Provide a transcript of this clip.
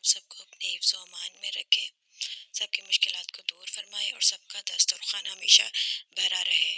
आप सबको अपने हिफ्ज़ व अमान में रखे, सबकी मुश्किलात को दूर फरमाए और सबका दस्तरखान हमेशा भरा रहे।